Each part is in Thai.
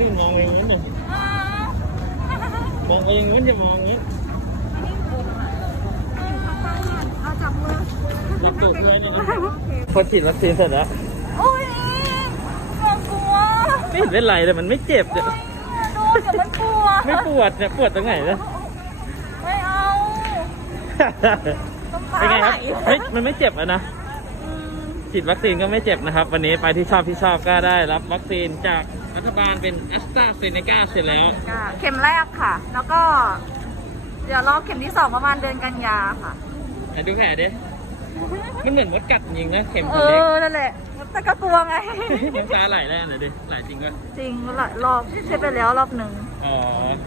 นี่นมองเอย่างนี้เลยมองเอย่างนี้จะมองอย่างนี้เอาจับมือรับตูดเลยนี่พอฉีดวัคซีนเสร็จแล้วโอ้ยกลัวไม่เห็นเป็นไรเลยมันไม่เจ็บเนี่ยดูแต่มันปวดไม่ปวดเนี่ยปวดตรงไหนเนี่ยไม่เอาเป็นไงครับเมันไม่เจ็บอะนะฉีดวัคซีนก็ไม่เจ็บนะครับ วันนี้ไปที่ชอบที่ชอบก็ได้รับวัคซีนจาก รัฐบาลเป็นแอสตราเซเนกาเสร็จแล้วเข็มแรกค่ะ แล้วก็ เดี๋ยวรอเข็มที่สองประมาณเดือนกันยาค่ะ ไหนดูแผลดิ มันเหมือนมดกัดจริงนะ เข็มเอคนเล็กอนั่นแหละแต่ก็กลัวไง น้ำตาไหลแล้วหน่อยดิ ไหลจริงก็จริงหลายรอบเช็ดไปแล้วรอบหนึ่งอ๋อ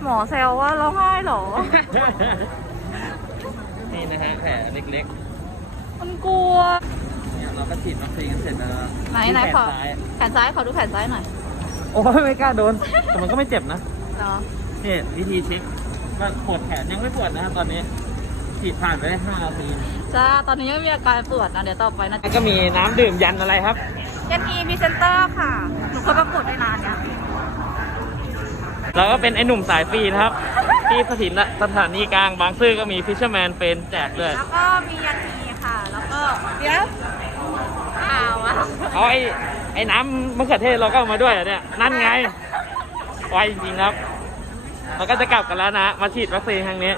หมอแซวว่าร้องไห้เหรอ นี่นะฮะแผลเล็กมันกลัว ๆเนี่ยเราก็ฉีดวัคซีนกันเสร็จแล้วไหนที่ไหนแขขอซ้ายแขนซ้ายขอดูแขนซ้ายหน่อยโอ้ยไม่กล้าโดน แต่มันก็ไม่เจ็บนะเนาะนี่วิธีเช็คว่าปวดแขนยังไม่ปวดนะครับตอนนี้ฉีดผ่านไปได้5นาทีจ้าตอนนี้ยังไม่มีอาการปวดนะเดี๋ยวต่อไปนะแล้วก็มีน้ำดื่มยันอะไรครับ ยันอีพรีเซนเตอร์ค่ะหนูเคยประกวดได้นานเนี่ยแล้วก็เป็นไอ้หนุ่มสายฟรีนะครับ ที่สถินสถานีกลางบางซื่อก็มีฟิชเชอร์แมนเป็นแจกด้วยแล้วก็มียันอีค่ะ แล้วก็เดี๋ยวอ้าวอะเอาไอ้ ไอ้น้ำมะเขือเทศเราก็เอามาด้วยเหรอเนี่ย นั่นไงไวจริงๆครับ เราก็จะกลับกันแล้วนะ มาฉีดวัคซีนครั้งนี้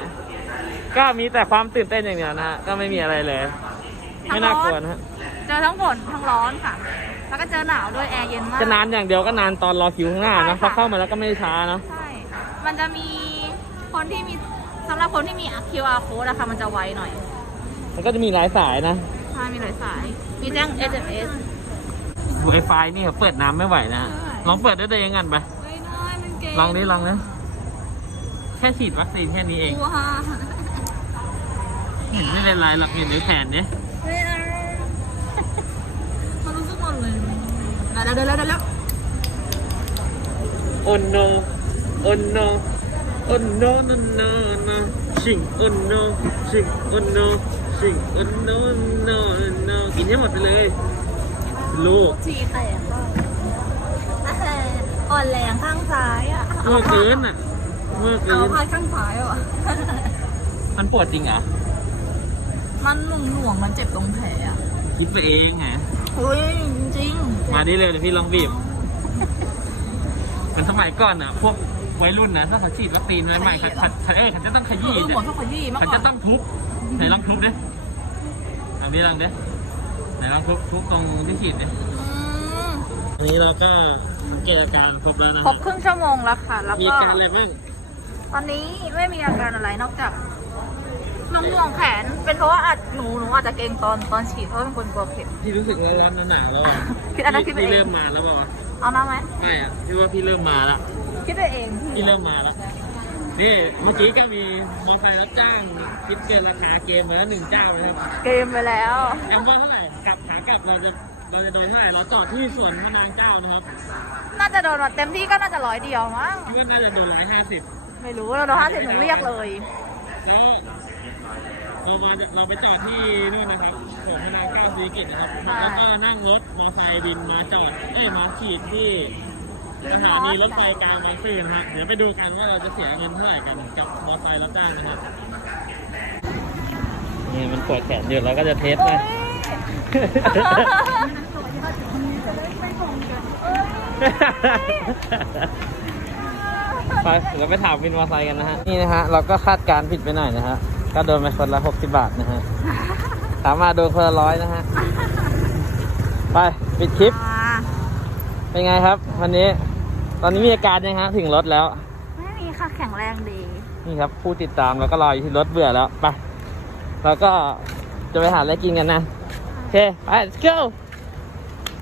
ก็มีแต่ความตื่นเต้นอย่างเดียวนะฮะ ก็ไม่มีอะไรเลย ไม่น่ากลัวนะฮะ เจอทั้งฝนทั้งร้อนค่ะ แล้วก็เจอหนาวด้วยแอร์เย็นมาก จะนานอย่างเดียวก็นานตอนรอคิวข้างหน้าใช่นะค่ะพอเข้ามาแล้วก็ไม่ได้ช้าเนอะใช่ มันจะมีคนที่มีสำหรับคนที่มี QR code อะค่ะมันจะไวหน่อย มันก็จะมีหลายสายนะ ใช่ มีหลายสาย มีแจ้ง SMS ไวไฟนี่เขาเปิดน้ำไม่ไหวนะฮะใช่ลองเปิดด้วยตัวเองกันไป ไม่ได้มันเก่งลองดิลองดิแค่ฉีดวัคซีนแค่นี้เองกลัวเห็นไม่เป็นไรหรอกเห็นในแขนเนี่ยไม่เอามันรู้สึกหมดเลยเดี๋ยวเดี๋ยวเดี๋ยวเดี๋ยวโอนโนโอนโนโอนโนโนโนโนชิงโอนโนชิงโอนโนชิงโอนโนโนโนกินให้หมดไปเลย ลูกฉี่แตกก็อ่อนแรงข้างซ้ายอะเมื่อเกินอะเมื่อเกิเอานพาดข้างซ้ายอะมันปวดจริงเหรอมันหน่วงหน่วงๆมันเจ็บตรงแผลอะคิดไปเองไงอุ้ยจริงๆมาดิเลยเดี๋ยวพี่ลองบีบเหมันสมัยก่อนอะ พวกวัยรุ่นนะถ้าเขาฉีดวัคซีนใหม่ๆเขาเขาเออเขาจะต้องขเอยี้อหมเนี่อยชอบขยี้มากเขากจะว่าต้องทุบไหนลองทุบดิลองดิลองดิ ไหนลองทุบทุบตรงที่ฉีดดิอืมอันนี้เราก็เจออาการครบแล้วนะครบครึ่งชั่วโมงแล้วค่ะ แล้วมีก็อาการอะไรบ้าง ตอนนี้ไม่มีอาการอะไรนอกจากหน่วงหน่วงๆแขน เป็นเพราะว่าอาจหนูหนูอาจจะเกรงตอนตอนฉีดเพราะเป็นคนกลัวเข็ม ที่รู้สึกว่าร้อนหนาวๆแล้วอะคิดอันนั้นคิดไปพี่เองเริ่มมาแล้วเปล่าวะเอาน้ำไหมไม่อะพี่ว่าพี่เริ่มมาแล้วคิดไปเองพี่เริ่มมาแล้วนี่เมื่อกี้ก็มีมอเตอร์ไซค์รับจ้างคิดเกินราคาเกมมาแล้วหนึ่งเจ้านะครับเกมไปแล้ว แอมว่าเท่าไหร่ กลับขากลับเราจะเราจะโดนเท่าไหร่เราจอดที่สวนพระนางเจ้านะครับน่าจะโดนมาเต็มที่ก็น่าจะร้อยเดียวมั้งคิดว่าน่าจะโดนร้อยห้าสิบไม่รู้เราโดนห้าสิบหนูเรียกเลย แล้วเรามาเราไปจอดที่นู่นนะครับสวนพระนางเจ้าศรีกิจนะครับแล้วก็นั่งรถมอเตอร์ไซค์บินมาจอดเอ้ยมาฉีดที่สถานีรถไฟกลางบางซื่อนะฮะเดี๋ยวไปดูกันว่าเราจะเสียเงินเท่าไหร่กันกับมอเตอร์ไซค์รับจ้างนะครับนี่มันปวดแขนอยู่เราก็จะเทสโอ๊นะย ไปเดี๋ยวไปถามวินมอเตอร์ไซค์กันนะฮะ นี่นะฮะ เราก็คาดการณ์ผิดไปหน่อยนะฮะ ก็โดนไปคนละ60บาทนะฮะ สามารถโดนคนละร้อยนะฮะ ไป ปิดคลิปอ่าเป็นไงครับ วันนี้ ตอนนี้มีอาการยังฮะ ถึงรถแล้ว ไม่มีค่ะ แข็งแรงดี นี่ครับ ผู้ติดตามเราก็รออยู่ที่รถเบื่อแล้ว ไป เราก็จะไปหาอะไรกินกันนะ โอเคไป let's go